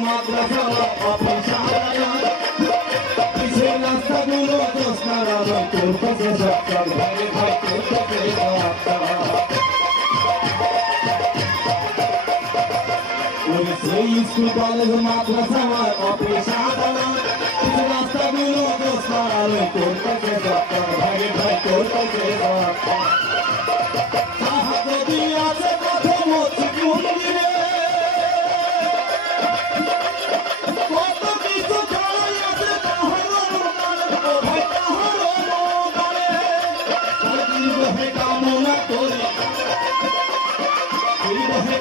মাদ্রাসা office আদালত পিছে রাস্তাগুলো জ্যোৎস্নার আলো করতেছে সরকার ভাই ভাই করতেছে সরকার সেই স্কুল কলেজ মাদ্রাসা অফিস আদালত পিছে রাস্তাগুলো জ্যোৎস্নার আলো করতেছে সরকার ভাই ভাই করতেছে সরকার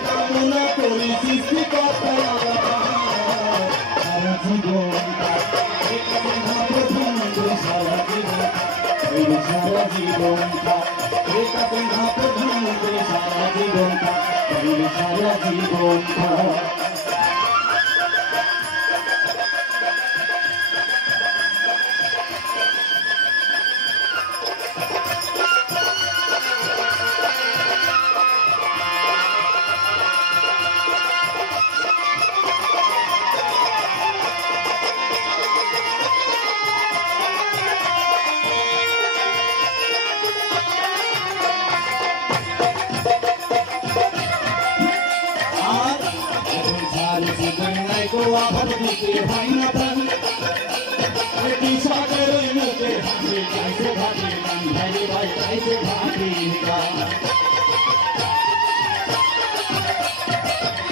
কামনা করি সৃষ্টিকর্তা সারা জীবন সারা জীবন সারা জীবন সারা জীবন আভার দিতে হয় না প্রাণ কৃষকের ওই মুখে হাসি চাইছে ভাবি গান ভাই ভাই চাইছে ভাবি গান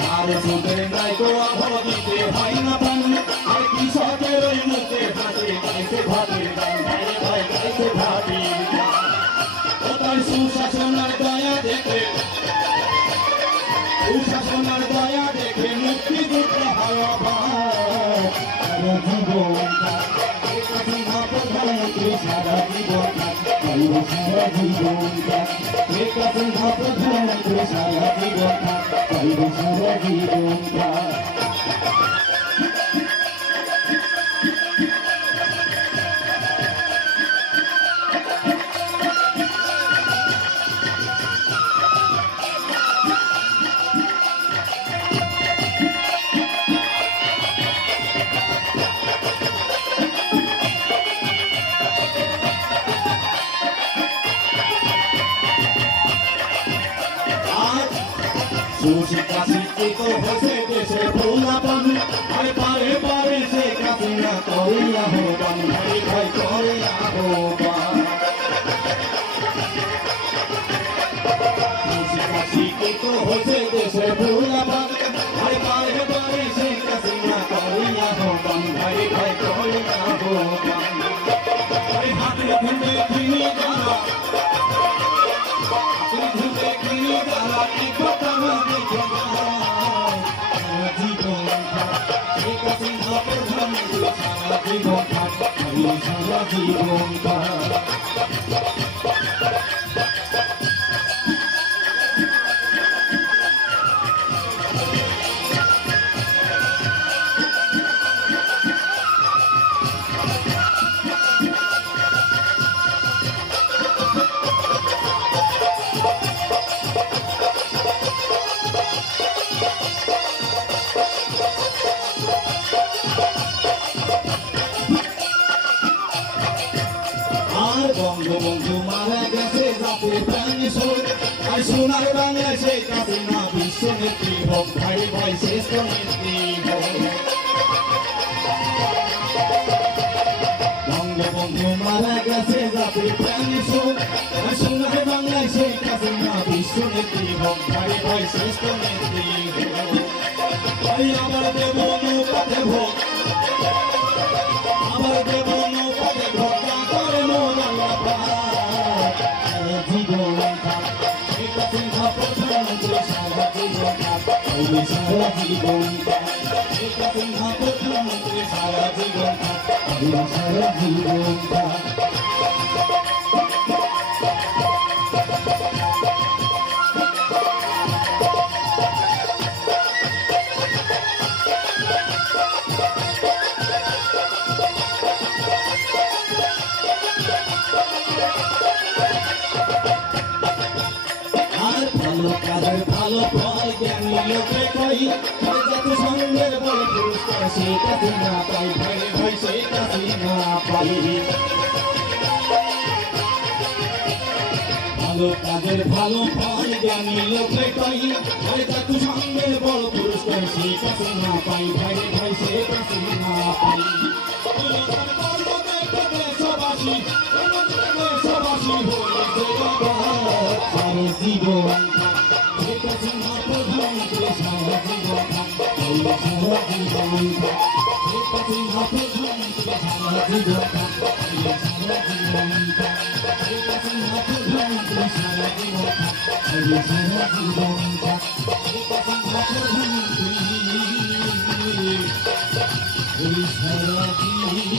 আর সুদের নাই তো আভার দিতে হয় না প্রাণ কৃষকের ওই মুখে হাসি চাইছে ভাবি গান ভাই ভাই চাইছে ভাবি গান ও তার সুশাসনের দয়া দেখে সুশাসনের দয়া দেখে মুক্তিযুদ্ধ হয় সারা জীবন সারা জীবন সারা জীবন সারা জীবন সুশিক্ষা শিক্ষিত হয়েছে দেশে ভোলাপান আরে পারে পারে সে কাছিনা করে আহ্বান ভাই ভাই করে আহ্বান সুশিক্ষা শিক্ষিত হয়েছে দেশে ভোলাপান আরে পারে পারে সে কাছিনা করে আহ্বান ভাই ভাই করে আহ্বান হাতে ধুলে কিনে যারা বঙ্গবন্ধু মারা গেছে জাতির প্রাণে শোক আর সোনার বাংলা শেখ হাসিনা বিশ্ব নেত্রী হোক ভাই ভাই শ্রেষ্ঠ নেত্রী হোক বঙ্গবন্ধু মারা গেছে জাতির প্রাণে শোক আর সোনার বাংলা শেখ হাসিনা বিশ্ব নেত্রী হোক ভাই ভাই শ্রেষ্ঠ নেত্রী হোক আবার দেব নৌকাতে ভোট আবার দেব নৌকাতে ভোট সারা জীবন প্রধানমন্ত্রী সারা জীবন সারা জীবন ভালো কাজের ভালো ফল জ্ঞান জ্ঞানী লোকে কই জাতিসংঘের বড় পুরস্কার শেখ হাসিনা পাই ভাইরে ভাই শেখ হাসিনা পাই ভালো কাজের ভালো ফল জ্ঞানী লোকে কই জাতিসংঘের বড় পুরস্কার শেখ হাসিনা পাই ভাইরে ভাই শেখ হাসিনা পাই দেশবাসী দেশবাসী হয়েছে সারা জীবন শেখ হাসিনা প্রধানমন্ত্রী সারা জীবন সারা জীবন শেখ হাসিনা প্রধানমন্ত্রী সারা জীবন সারা জীবন শেখ হাসিনা প্রধানমন্ত্রী সারা জীবন সারা জীবন শেখ হাসিনা প্রধানমন্ত্রী সারা জীবন